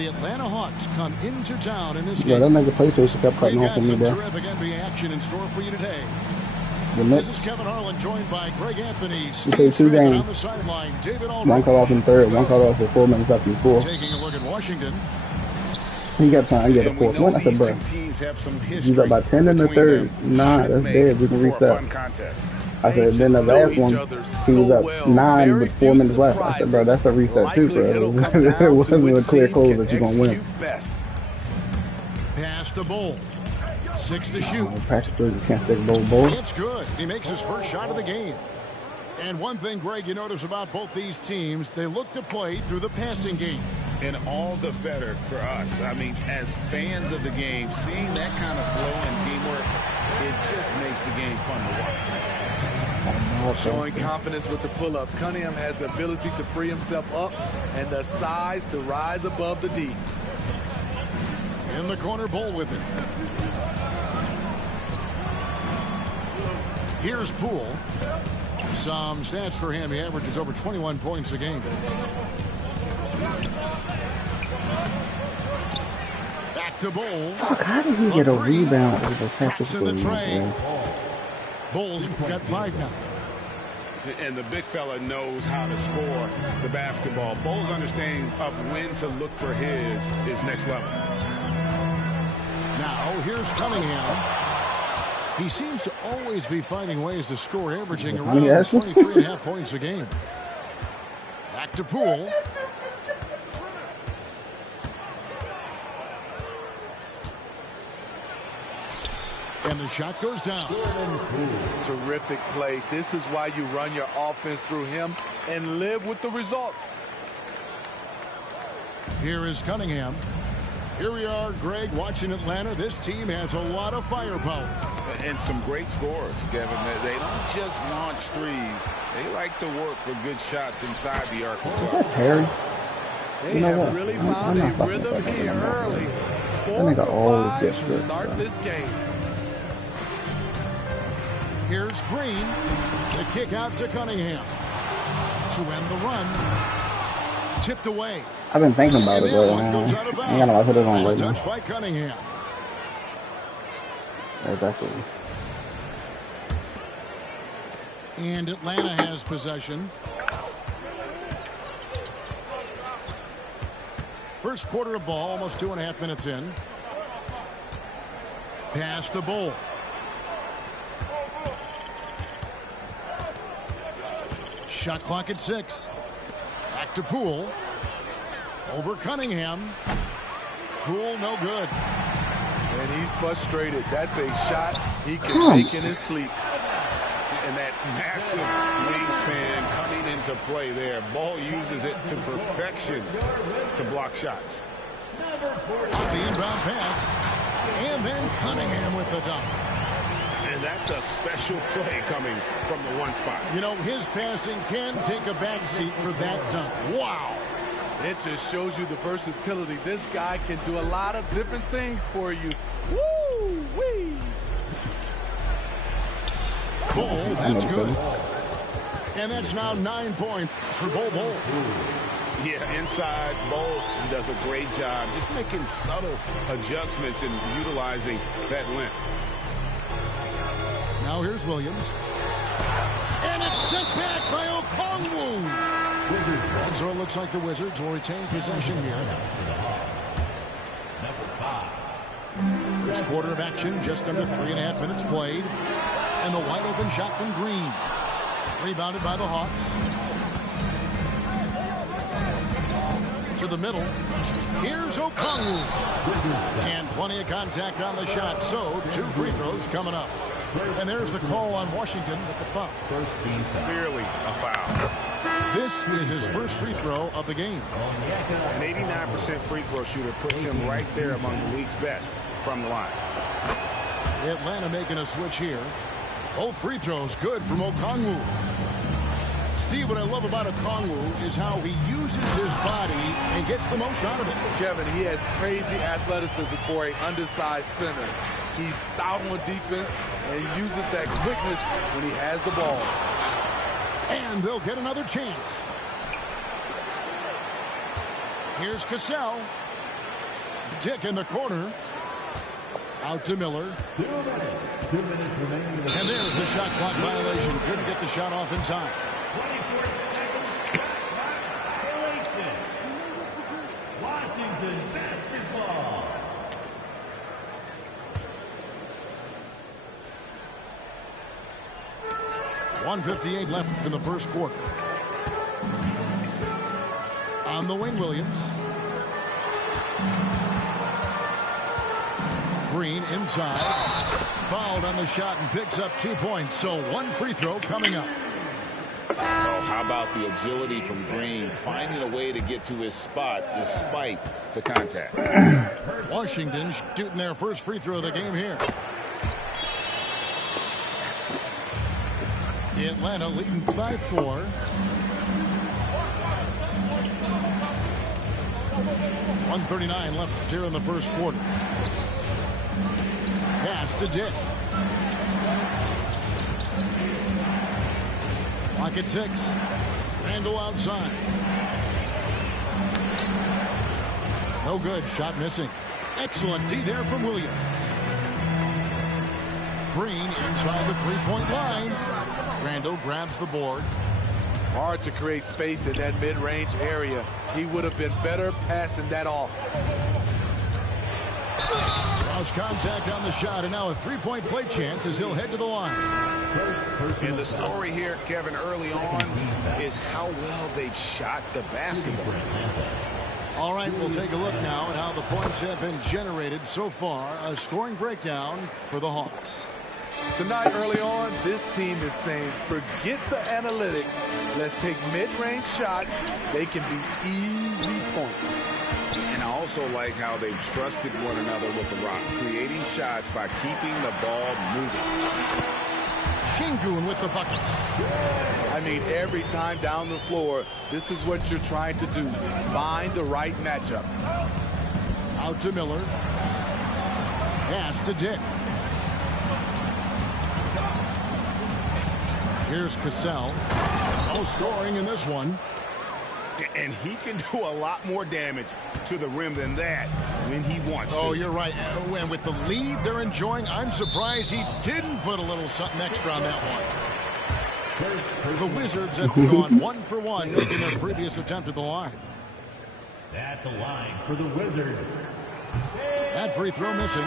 The Atlanta Hawks come into town in this Yeah, game. that nigga PlayStation kept cutting off on me there. Terrific NBA action in store for you today. The This is Kevin Harlan, joined by Greg Anthony. He played 2 games. On the sideline, David One cut off in the third, one cut off for 4 minutes after the fourth. Taking a look at Washington. He got time. He got the fourth one. I said, bro, he's up by 10 in the third. Nah, that's dead. We can reset. I said, then the last one, he was up 9 with 4 minutes left. I said, bro, that's a reset too, bro. It wasn't a clear close that you're going to win. Pass to Bull. 6 to shoot. Patrick Williams can't take Bull. It's good. He makes his first shot of the game. And one thing, Greg, you notice about both these teams, they look to play through the passing game. And all the better for us. I mean, as fans of the game, seeing that kind of flow and teamwork, it just makes the game fun to watch. Showing confidence with the pull-up. Cunningham has the ability to free himself up and the size to rise above the D. In the corner, Bull with it. Here's Poole. Some stats for him. He averages over 21 points a game. Back to Bull. How did he get a rebound over Patrick Williams? Bull's got 5 now. And the big fella knows how to score the basketball. Bull's understanding of when to look for his is next level. Now, here's Cunningham. He seems to always be finding ways to score, averaging around 23.5 points a game. Back to Poole. And the shot goes down. Terrific play. This is why you run your offense through him and live with the results. Here is Cunningham. Here we are, Greg, watching Atlanta. This team has a lot of firepower. And some great scores, Kevin. They don't just launch threes. They like to work for good shots inside the arc. Is that Harry? They have really found a rhythm here early. 4 for 5 to start this game. Here's Green. The kick out to Cunningham. To end the run. Tipped away. I've been thinking about it, but I ain't gonna put it on right now. Touched by Cunningham. Exactly. And Atlanta has possession. First quarter of ball, almost 2.5 minutes in. Pass to Bull. Shot clock at 6. Back to Poole. Over Cunningham. Poole, no good. And he's frustrated. That's a shot he can make in his sleep. And that massive wingspan coming into play there. Ball uses it to perfection to block shots. The inbound pass. And then Cunningham with the dunk. And that's a special play coming from the one spot. You know, his passing can take a backseat for that dunk. Wow. It just shows you the versatility. This guy can do a lot of different things for you. Woo-wee. Bull, that's good. And that's now 9 points for Bull. Yeah, inside, Bull does a great job just making subtle adjustments and utilizing that length. Now here's Williams. And it's sent back by Okongwu. And so it looks like the Wizards will retain possession here. First quarter of action, just under 3.5 minutes played. And the wide open shot from Green. Rebounded by the Hawks. To the middle. Here's Okongwu. And plenty of contact on the shot. So 2 free throws coming up. And there's the call on Washington with the foul. Clearly a foul. This is his first free throw of the game. An 89% free throw shooter puts him right there among the league's best from the line. Atlanta making a switch here. Both free throws good from Okongwu. Steve, what I love about Okongwu is how he uses his body and gets the most out of it. Kevin, he has crazy athleticism for an undersized center. He's stout on defense and uses that quickness when he has the ball. And they'll get another chance. Here's Cassell. Dick in the corner. Out to Miller. 2 minutes. 2 minutes remaining. And there's the shot clock violation. Couldn't get the shot off in time. 24 seconds. Violation. Washington basketball. .158 left in the first quarter. On the wing, Williams. Green inside. Fouled on the shot and picks up 2 points. So 1 free throw coming up. Oh, how about the agility from Green, finding a way to get to his spot despite the contact. Washington shooting their first free throw of the game here. Atlanta leading by 4. .139 left here in the first quarter. Pass to Dick. Clock at 6. Randall outside. No good. Shot missing. Excellent D there from Williams. Green inside the three-point line. Randall grabs the board. Hard to create space in that mid-range area. He would have been better passing that off. Lost contact on the shot, and now a three-point play chance as he'll head to the line. And the story here, Kevin, early on is how well they've shot the basketball. All right, we'll take a look now at how the points have been generated so far. A scoring breakdown for the Hawks. Tonight, early on, this team is saying, forget the analytics. Let's take mid-range shots. They can be easy points. And I also like how they've trusted one another with the rock, creating shots by keeping the ball moving. Şengün with the bucket. I mean, every time down the floor, this is what you're trying to do. Find the right matchup. Out to Miller. Pass to Dick. Here's Cassell. No scoring in this one. And he can do a lot more damage to the rim than that when he wants to. Oh, you're right. And with the lead they're enjoying, I'm surprised he didn't put a little something extra on that one. The Wizards have gone 1 for 1, making their previous attempt at the line. At the line for the Wizards. That free throw missing.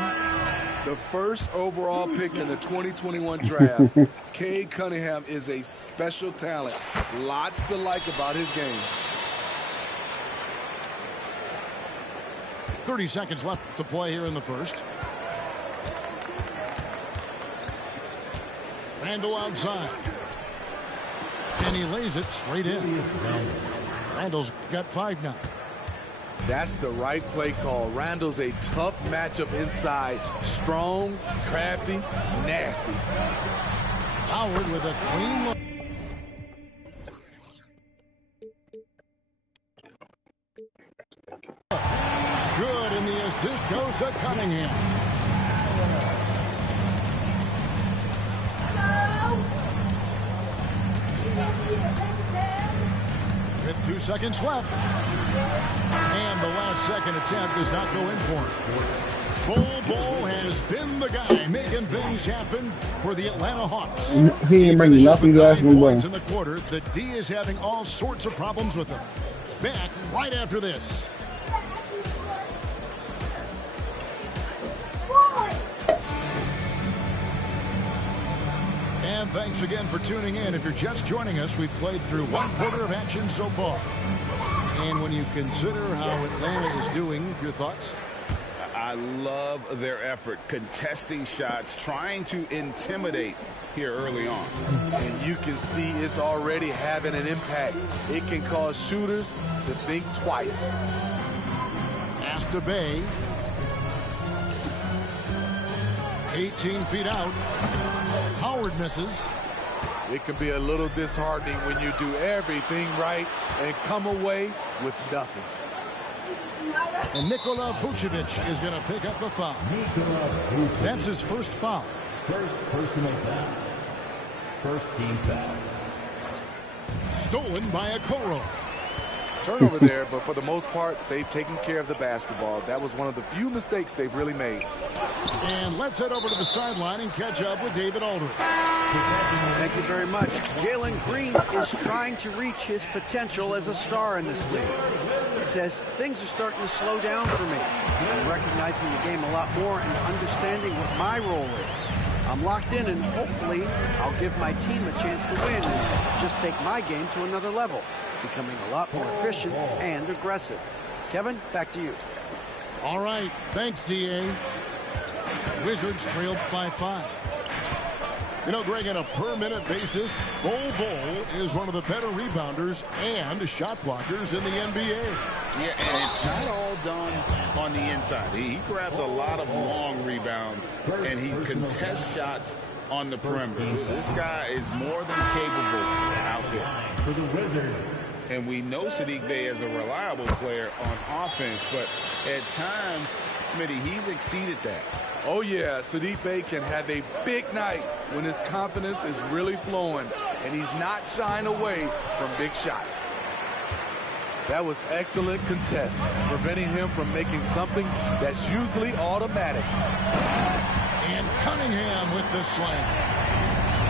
The first overall pick in the 2021 draft, Cade Cunningham is a special talent. Lots to like about his game. 30 seconds left to play here in the first. Randall outside. And he lays it straight in. Randall's got 5 now. That's the right play call. Randall's a tough matchup inside. Strong, crafty, nasty. Howard with a clean look. Good, and the assist goes to Cunningham. With 2 seconds left. And the last second attempt does not go in for him. Bol has been the guy making things happen for the Atlanta Hawks. He ain't bringing nothing back from points in the quarter. The D is having all sorts of problems with him. Back right after this. And thanks again for tuning in. If you're just joining us, we've played through 1 quarter of action so far. And when you consider how Atlanta is doing, your thoughts? I love their effort, contesting shots, trying to intimidate here early on. And you can see it's already having an impact. It can cause shooters to think twice. Pass to Bay. 18 feet out. Howard misses. It can be a little disheartening when you do everything right and come away with nothing. And Nikola Vucevic is going to pick up a foul. That's his first foul. First personal foul. First team foul. Stolen by Okoro. Turnover there, but for the most part, they've taken care of the basketball. That was one of the few mistakes they've really made. And let's head over to the sideline and catch up with David Aldridge. Thank you very much. Jalen Green is trying to reach his potential as a star in this league. He says things are starting to slow down for me. I'm recognizing the game a lot more and understanding what my role is. I'm locked in, and hopefully I'll give my team a chance to win and just take my game to another level, becoming a lot more efficient and aggressive. Kevin, back to you. All right. Thanks, D.A. Wizards trailed by 5. You know, Greg, on a per-minute basis, Bol is one of the better rebounders and shot blockers in the NBA. Yeah, and it's not all done on the inside. He grabs a lot of long rebounds, and he contests shots on the perimeter. This guy is more than capable out there. For the Wizards. And we know Siiigh is a reliable player on offense, but at times, Smitty, he's exceeded that. Oh, yeah, Siiigh can have a big night when his confidence is really flowing, and he's not shying away from big shots. That was excellent contest, preventing him from making something that's usually automatic. And Cunningham with the slam.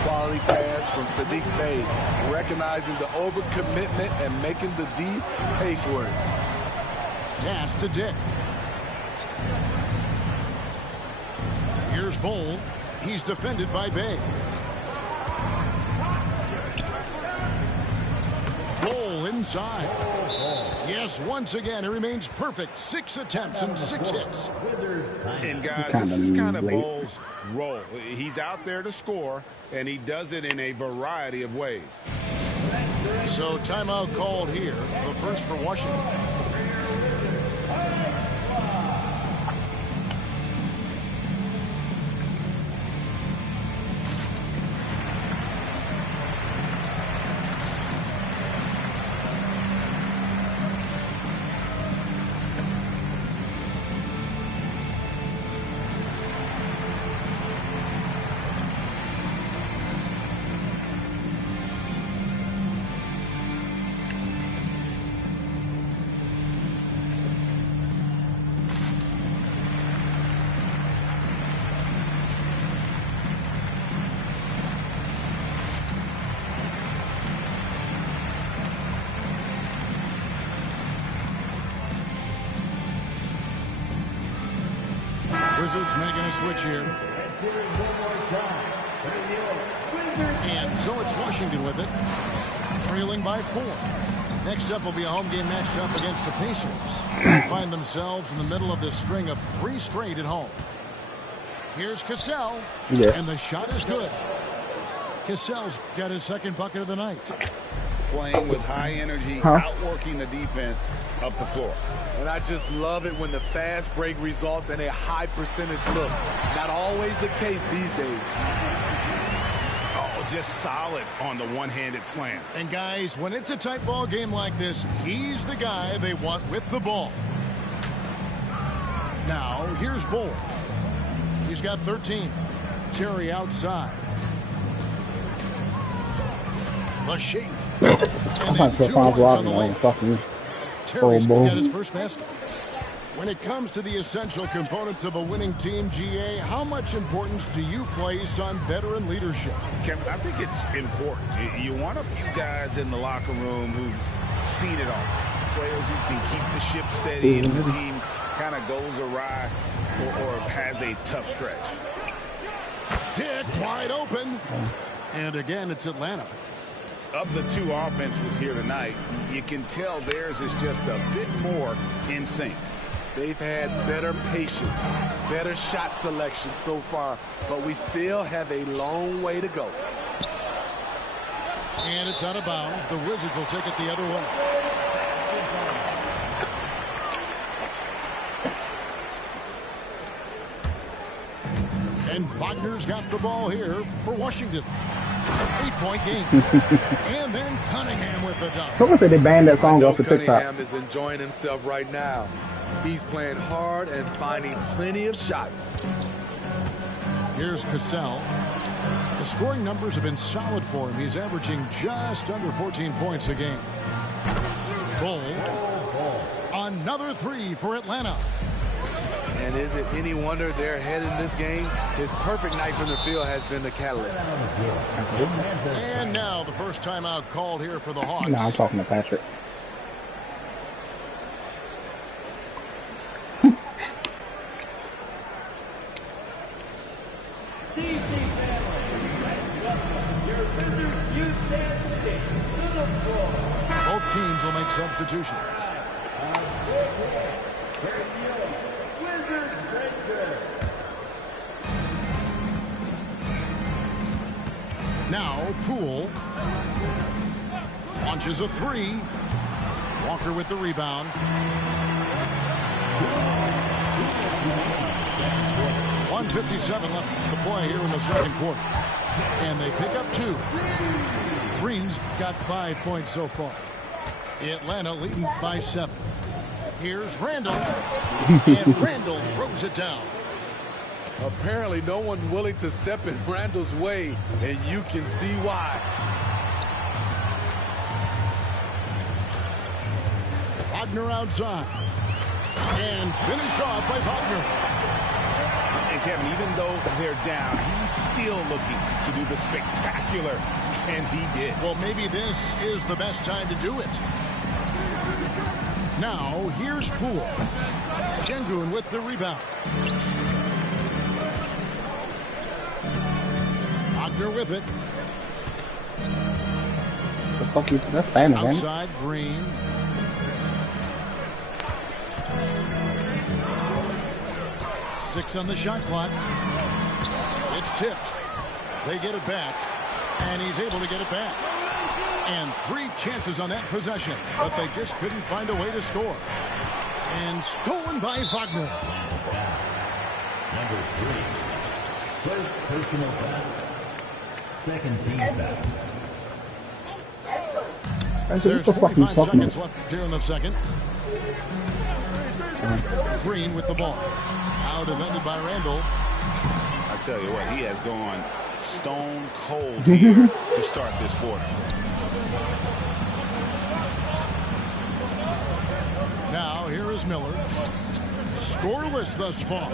Quality pass from Siiigh, recognizing the overcommitment and making the D pay for it. Pass to Dick. Here's Bol. He's defended by Bay. Bol inside. Yes, once again, it remains perfect. 6 attempts and 6 hits. And guys, this is kind of Bol's role. He's out there to score, and he does it in a variety of ways. So timeout called here, the first for Washington. Wizards making a switch here. And so it's Washington with it, trailing by 4. Next up will be a home game matched up against the Pacers. They find themselves in the middle of this string of 3 straight at home. Here's Cassell, and the shot is good. Cassell's got his second bucket of the night. Playing with high energy, outworking the defense up the floor. And I just love it when the fast break results in a high percentage look. Not always the case these days. Oh, just solid on the one-handed slam. And guys, when it's a tight ball game like this, he's the guy they want with the ball. Now, here's Bol. He's got 13. Terry outside. The shake. I'm not sure if I'm blocking fucking Terry's got his first basket. When it comes to the essential components of a winning team, GA, how much importance do you place on veteran leadership? Kevin, I think it's important. You want a few guys in the locker room who've seen it all. Players who can keep the ship steady if the team kind of goes awry or has a tough stretch. Dick wide open. And again, it's Atlanta. Of the 2 offenses here tonight, you can tell theirs is just a bit more in sync. They've had better patience, better shot selection so far, but we still have a long way to go. And it's out of bounds. The Wizards will take it the other way. And Wagner's got the ball here for Washington. 8-point game. And then Cunningham with the dunk. Someone said they banned that song off the TikTok. Cunningham is enjoying himself right now. He's playing hard and finding plenty of shots. Here's Cassell. The scoring numbers have been solid for him. He's averaging just under 14 points a game. Bull. Another three for Atlanta. And is it any wonder they're ahead in this game? His perfect night from the field has been the catalyst. And now the first timeout called here for the Hawks. No, I'm talking to Patrick. Both teams will make substitutions. Now Poole launches a three. Walker with the rebound. 1:57 left to play here in the second quarter. And they pick up two. Green's got 5 points so far. Atlanta leading by 7. Here's Randall. And Randall throws it down. Apparently no one willing to step in Randall's way, and you can see why. Wagner outside. And finish off by Wagner. And Kevin, even though they're down, he's still looking to do the spectacular, and he did. Well, maybe this is the best time to do it. Now, here's Poole. Şengün with the rebound. Wagner with it. The fuck is that's Spanish, man. Outside Green. Six on the shot clock. It's tipped. They get it back. And he's able to get it back. And 3 chances on that possession. But they just couldn't find a way to score. And stolen by Wagner. Number 3. First personal foul. Second team foul. There's 45 seconds left here in the second. Green with the ball. Out defended by Randall. I tell you what, he has gone stone cold here to start this quarter. Now here is Miller. Scoreless thus far.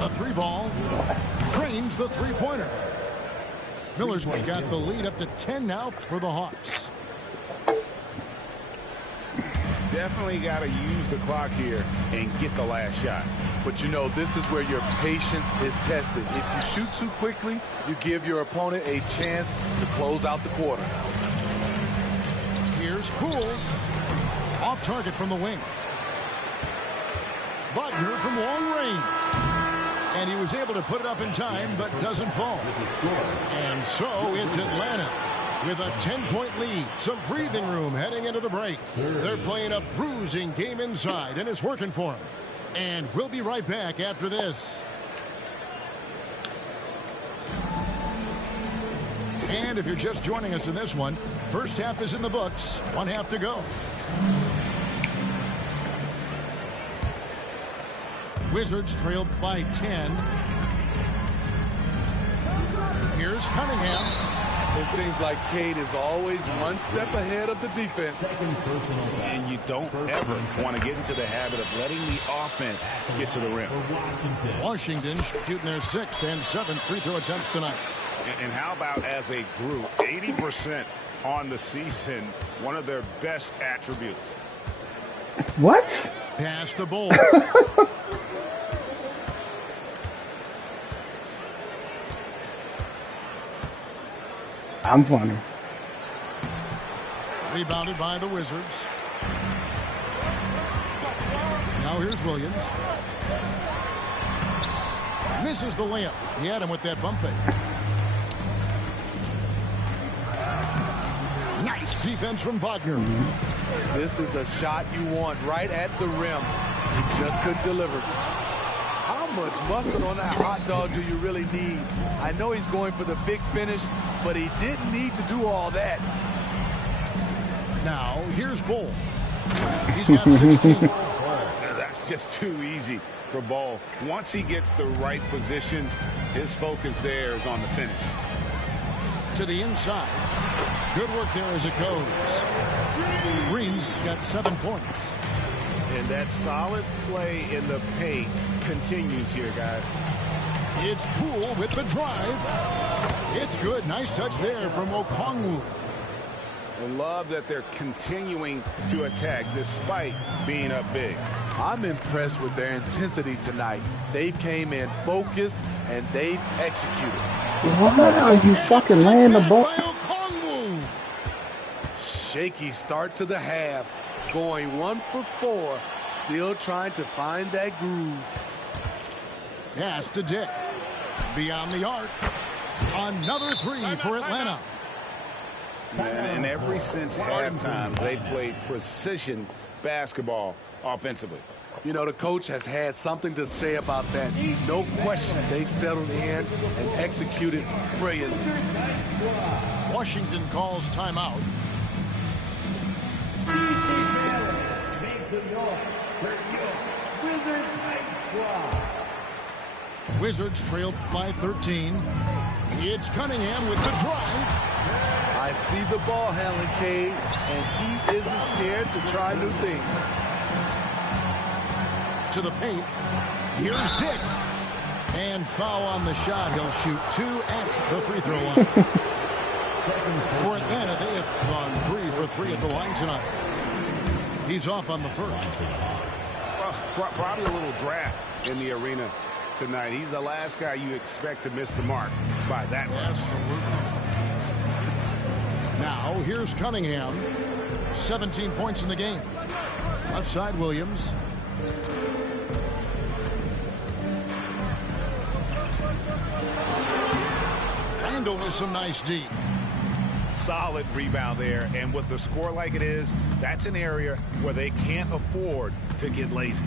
A 3-ball. Drains the 3-pointer. Miller's got the lead up to 10 now for the Hawks. Definitely got to use the clock here and get the last shot. But you know, this is where your patience is tested. If you shoot too quickly, you give your opponent a chance to close out the quarter. Here's Poole. Off target from the wing. Wagner from long range. And he was able to put it up in time, but doesn't fall. And so it's Atlanta with a 10-point lead. Some breathing room heading into the break. They're playing a bruising game inside, and it's working for them. And we'll be right back after this. And if you're just joining us in this one, first half is in the books. 1 half to go. Wizards trail by 10. Here's Cunningham. It seems like Cade is always one step ahead of the defense. And you don't ever want to get into the habit of letting the offense get to the rim. Washington shooting their 6th and 7th free throw attempts tonight. And how about as a group, 80% on the season, one of their best attributes. What? Pass the Bull. I'm funny. Rebounded by the Wizards. Now here's Williams. Misses the layup. He had him with that bump fake. Nice defense from Wagner. This is the shot you want right at the rim. He just couldn't deliver. How much mustard on that hot dog do you really need? I know he's going for the big finish, but he didn't need to do all that. Now, here's Bull. He's got 16. That's just too easy for Ball. Once he gets the right position, his focus there is on the finish. To the inside. Good work there as it goes. Green's got 7 points. And that solid play in the paint continues here, guys. It's Poole with the drive. It's good. Nice touch there from Okongwu. I love that they're continuing to attack despite being up big. I'm impressed with their intensity tonight. They came in focused and they've executed. Why are you fucking laying the ball? Shaky start to the half. Going 1 for 4. Still trying to find that groove. Pass to Dick. Beyond the arc. Another 3 for Atlanta. And ever since halftime, they played precision basketball offensively. You know, the coach has had something to say about that. No question, they've settled in and executed brilliantly. Washington calls timeout. Wizards trailed by 13. It's Cunningham with the drive. I see the ball handling, Cade, and he isn't scared to try new things. To the paint. Here's Dick. And foul on the shot. He'll shoot 2 at the free throw line. For Atlanta, they have gone 3 for 3 at the line tonight. He's off on the first. Well, probably a little draft in the arena tonight. He's the last guy you expect to miss the mark by that much. Absolutely. Now, here's Cunningham. 17 points in the game. Left side, Williams. Randall with some nice D. Solid rebound there. And with the score like it is, that's an area where they can't afford to get lazy.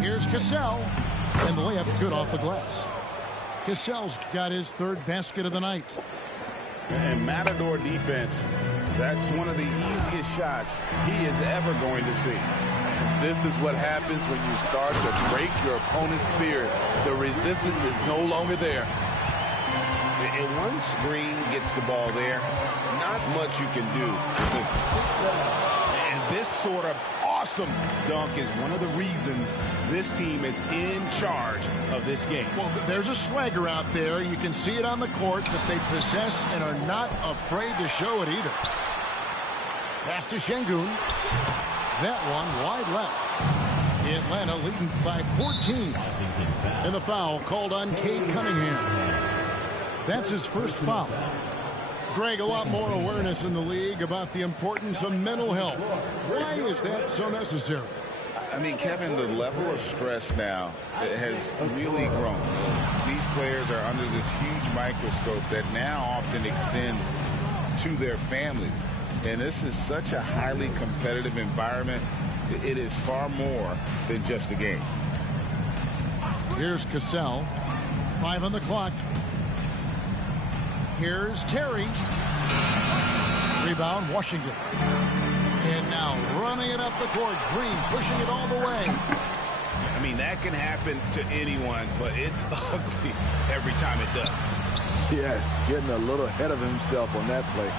Here's Cassell. And the layup's good off the glass. Cassell's got his 3rd basket of the night. And Matador defense, that's one of the easiest shots he is ever going to see. This is what happens when you start to break your opponent's spirit. The resistance is no longer there. And once Green gets the ball there, not much you can do. And this sort of awesome dunk is one of the reasons this team is in charge of this game. Well, there's a swagger out there. You can see it on the court that they possess and are not afraid to show it either. Pass to Şengün. That one wide left. Atlanta leading by 14. And the foul called on Cade Cunningham. That's his first foul. Greg, a lot more awareness in the league about the importance of mental health. Why is that so necessary? I mean, Kevin, the level of stress now has really grown. These players are under this huge microscope that now often extends to their families. And this is such a highly competitive environment. It is far more than just a game. Here's Cassell. 5 on the clock. Here's Terry. Rebound, Washington. And now running it up the court. Green pushing it all the way. I mean, that can happen to anyone, but it's ugly every time it does. Yes, getting a little ahead of himself on that play.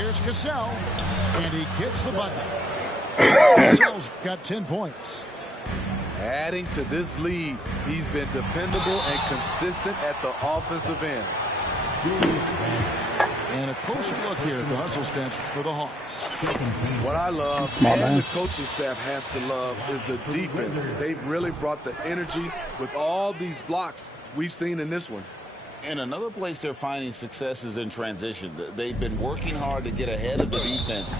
Here's Cassell. And he gets the bucket. Cassell's got 10 points. Adding to this lead, he's been dependable and consistent at the offensive end. And a closer look here at the hustle stats for the Hawks. What I love, and the coaching staff has to love, is the defense. They've really brought the energy with all these blocks we've seen in this one. And another place they're finding success is in transition. They've been working hard to get ahead of the defense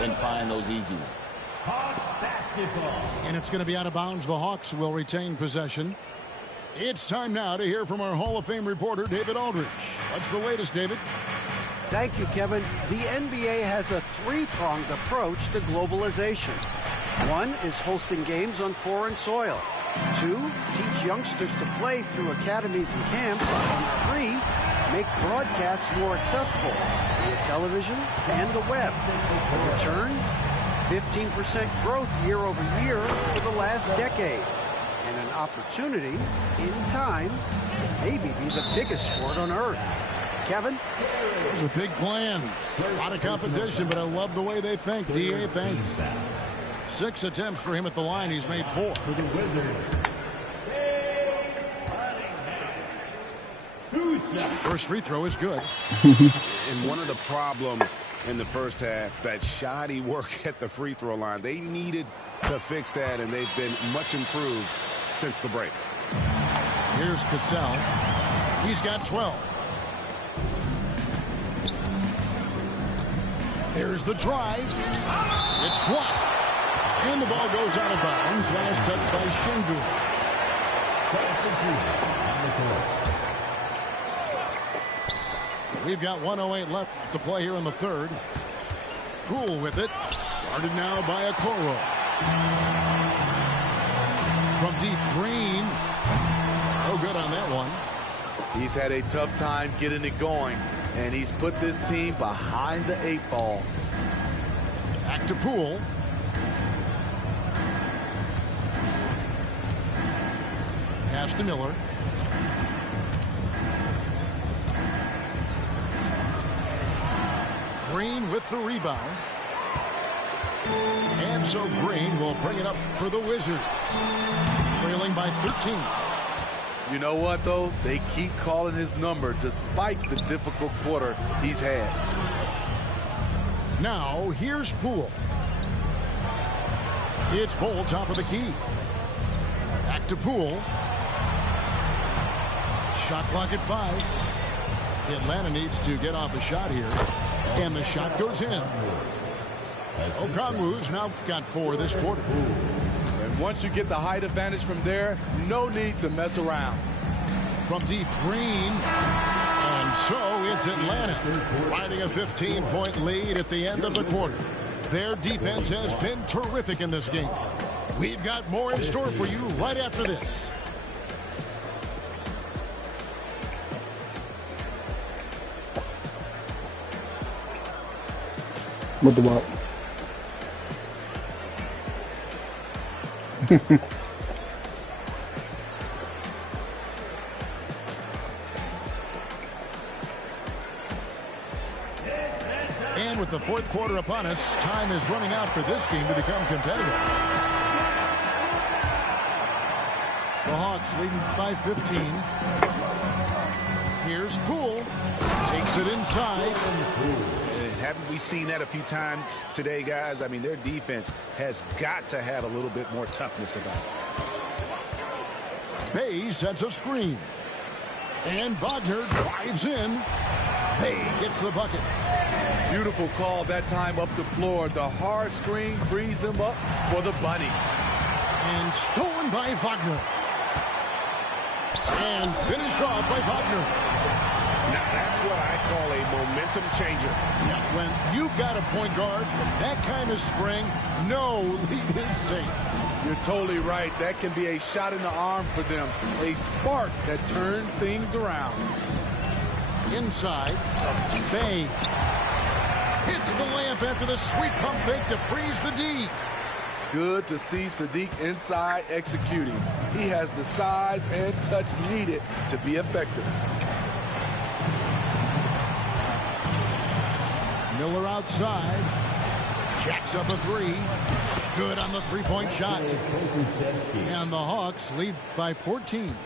and find those easy ones. Hawks basketball. And it's going to be out of bounds. The Hawks will retain possession. It's time now to hear from our Hall of Fame reporter, David Aldridge. What's the latest, David? Thank you, Kevin. The NBA has a 3-pronged approach to globalization. 1 is hosting games on foreign soil. 2, teach youngsters to play through academies and camps. And 3, make broadcasts more accessible via television and the web. Returns, 15% growth year over year for the last decade. and an opportunity in time to maybe be the biggest sport on earth. Kevin? Those are big plans. A lot of competition, but I love the way they think. DA thinks. 6 attempts for him at the line. He's made 4. For the Wizards. First free throw is good. And one of the problems in the first half, that shoddy work at the free throw line. They needed to fix that, and they've been much improved since the break. Here's Cassell. He's got 12. There's the drive. It's blocked. And the ball goes out of bounds. Last touch by Shingu. We've got 1:08 left to play here in the third. Poole with it. Guarded now by Okoro. From deep, Green. No good on that one. He's had a tough time getting it going, and he's put this team behind the 8 ball. Back to Poole. Pass to Miller. Green with the rebound. And so Green will bring it up for the Wizards. Trailing by 13. You know what, though? They keep calling his number despite the difficult quarter he's had. Now, here's Poole. It's Bull, top of the key. Back to Poole. Shot clock at 5. Atlanta needs to get off a shot here. And the shot goes in. Okongwu's now got 4 this quarter. And once you get the height advantage from there, no need to mess around. From deep, Green. And so it's Atlanta riding a 15-point lead at the end of the quarter. Their defense has been terrific in this game. We've got more in store for you right after this. With the ball. And with the fourth quarter upon us, time is running out for this game to become competitive. The Hawks leading by 15. Here's Poole. Takes it inside. Haven't we seen that a few times today, guys? I mean, their defense has got to have a little bit more toughness about it. Bay sets a screen. And Wagner drives in. Bay gets the bucket. Beautiful call that time up the floor. The hard screen frees him up for the bunny. And stolen by Wagner. And finished off by Wagner. Now, that's what I call a momentum changer. Yeah, when you've got a point guard, that kind of spring, no lead is safe. You're totally right. That can be a shot in the arm for them. A spark that turns things around. Inside, Bay hits the layup after the sweet pump fake to freeze the D. Good to see Siiigh inside executing. He has the size and touch needed to be effective. Miller outside. Jacks up a 3. Good on the three-point shot. And the Hawks lead by 14.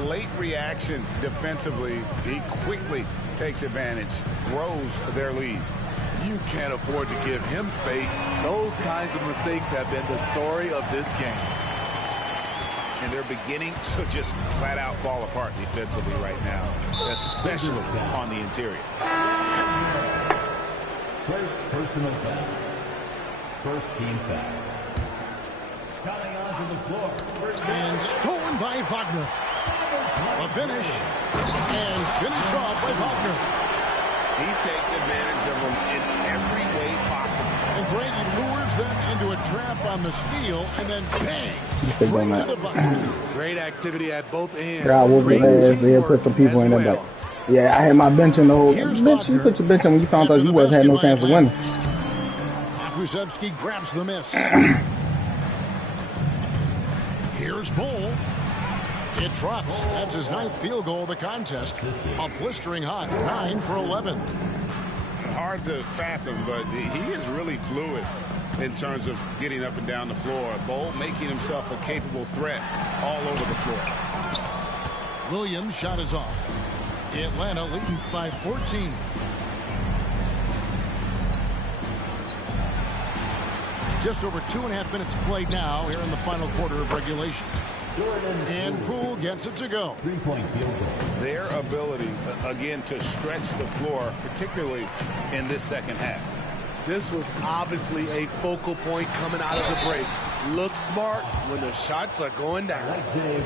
Late reaction defensively. He quickly takes advantage, grows their lead. You can't afford to give him space. Those kinds of mistakes have been the story of this game. And they're beginning to just flat out fall apart defensively right now, especially on the interior. First personal foul. First team foul. Coming onto the floor. And stolen by Wagner. A finish. And finished off by Wagner. He takes advantage of them in every way possible. And Grady lures them into a trap on the steal, and then bang, right to the bucket. Great activity at both ends. Yeah, we'll be there. They put some people in there. Yeah, I had my bench in the whole bench. You put your bench in when you found out you wasn't had no chance of winning. Kuszewski grabs the miss. Here's Here's Bull. It drops. That's his 9th field goal of the contest. A blistering hot 9 for 11. Hard to fathom, but he is really fluid in terms of getting up and down the floor. Bull making himself a capable threat all over the floor. Williams' shot is off. Atlanta leading by 14. Just over 2.5 minutes played now here in the final quarter of regulation. And Poole gets it to go. 3-point field goal. Their ability, again, to stretch the floor, particularly in this second half. This was obviously a focal point coming out of the break. Look smart when the shots are going down. That save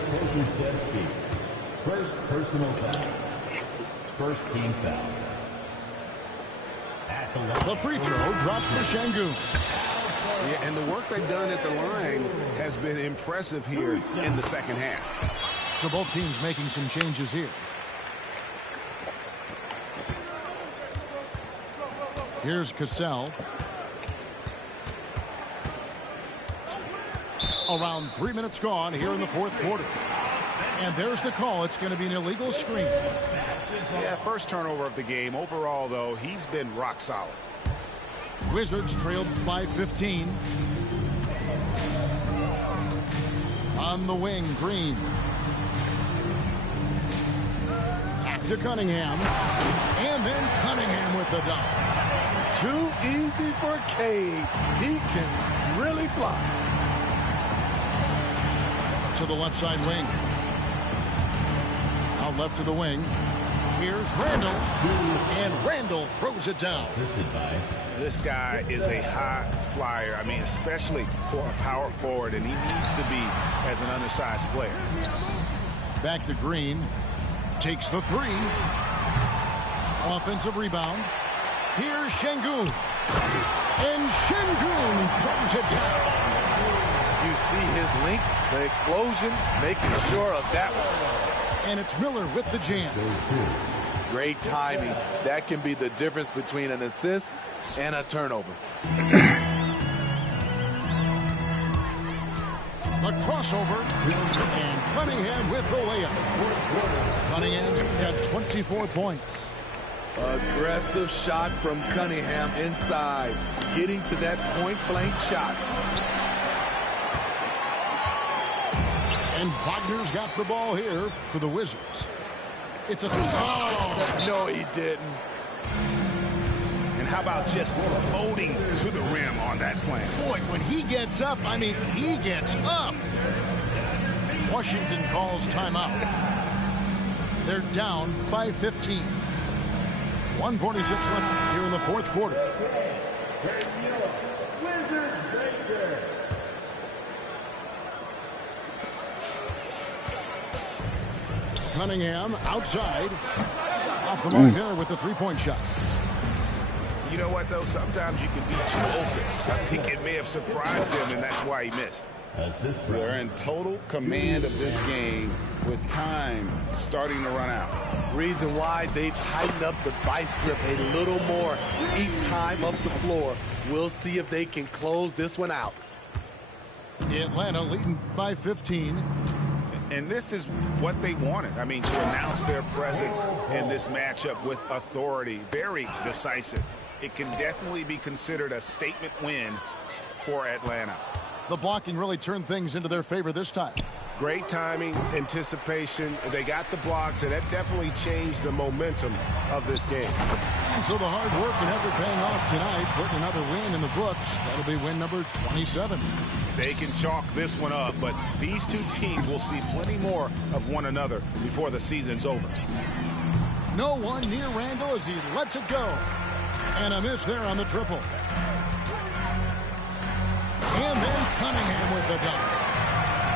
says Siiigh. First personal foul. First team foul. At the line. The free throw drops for Sengun. Yeah, and the work they've done at the line has been impressive here in the second half. So both teams making some changes here. Here's Cassell. Around 3 minutes gone here in the fourth quarter. And there's the call. It's going to be an illegal screen. Yeah, first turnover of the game. Overall, though, he's been rock solid. Wizards trailed by 15. On the wing, Green. Back to Cunningham. And then Cunningham with the dunk. Too easy for Cade. He can really fly. To the left side wing. Out left to the wing. Here's Randall. And Randall throws it down. Assisted by. This guy is a high flyer. I mean, especially for a power forward, and he needs to be as an undersized player. Back to Green. Takes the three. Offensive rebound. Here's Sengun. And Sengun throws it down. You see his length, the explosion, making sure of that one. And it's Miller with the jam. Great timing. That can be the difference between an assist and a turnover. The crossover. And Cunningham with the layup. Cunningham's got 24 points. Aggressive shot from Cunningham inside. Getting to that point-blank shot. And Wagner's got the ball here for the Wizards. It's a three. Oh, no, he didn't. And how about just floating to the rim on that slam? Boy, when he gets up, I mean, he gets up. Washington calls timeout. They're down by 15. 1:46 left here in the fourth quarter. Cunningham outside. Off the mark there with the three-point shot. You know what, though? Sometimes you can be too open. I think it may have surprised him, and that's why he missed. They're in total command of this game with time starting to run out. Reason why they've tightened up the vice grip a little more each time up the floor. We'll see if they can close this one out. Atlanta leading by 15. And this is what they wanted. I mean, to announce their presence in this matchup with authority. Very decisive. It can definitely be considered a statement win for Atlanta. The blocking really turned things into their favor this time. Great timing, anticipation. They got the blocks, and that definitely changed the momentum of this game. And so the hard work and effort paying off tonight, putting another win in the books. That'll be win number 27. They can chalk this one up, but these two teams will see plenty more of one another before the season's over. No one near Randall as he lets it go. And a miss there on the triple. And then Cunningham with the dunk.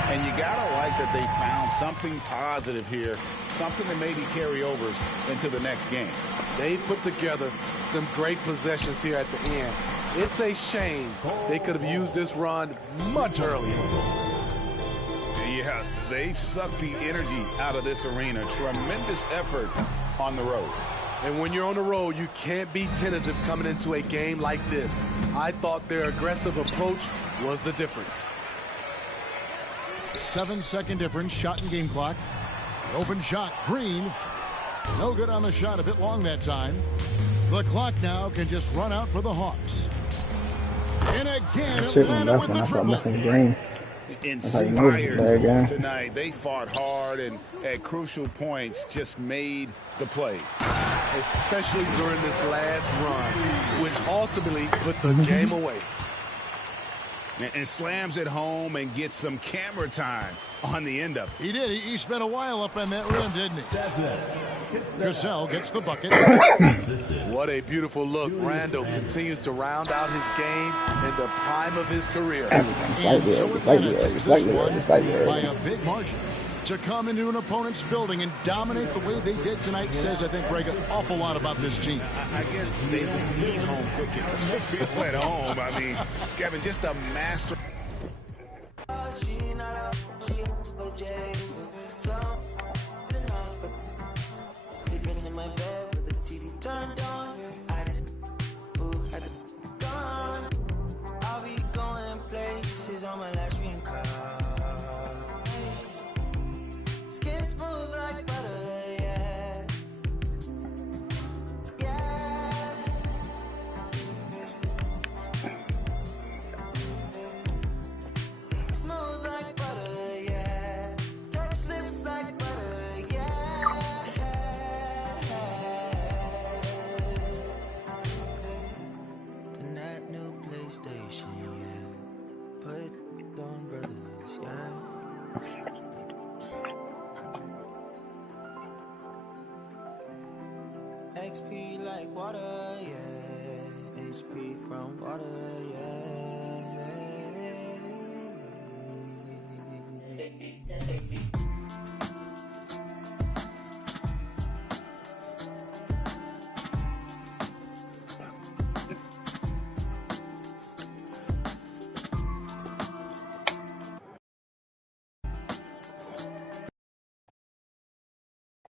And you gotta like that they found something positive here, something that maybe carry overs into the next game. They put together some great possessions here at the end. It's a shame they could have used this run much earlier. Yeah, they've sucked the energy out of this arena. Tremendous effort on the road. And when you're on the road, you can't be tentative coming into a game like this. I thought their aggressive approach was the difference. 7-second difference, shot and game clock. Open shot, Green. No good on the shot, a bit long that time. The clock now can just run out for the Hawks. And again, Atlanta with the triple. In Siiigh tonight, they fought hard and at crucial points just made the plays. Especially during this last run, which ultimately put the game away. And slams it home and gets some camera time on the end of it. He did. He spent a while up on that rim, didn't he? Cassell gets the bucket. What a beautiful look. Randall continues to round out his game in the prime of his career. And so Atlanta takes this one by a big margin. To come into an opponent's building and dominate the way they did tonight says, I think, Greg, an awful lot about this team. I guess they don't need home cooking to feel at home. I mean, Kevin, just a master. I'll be going places on my last dream car. Skin smooth like butter, yeah. Yeah. Smooth like butter, yeah. Touch lips like butter, yeah. Then that new PlayStation, yeah. Put on brothers, yeah. XP like water, yeah. HP from water, yeah.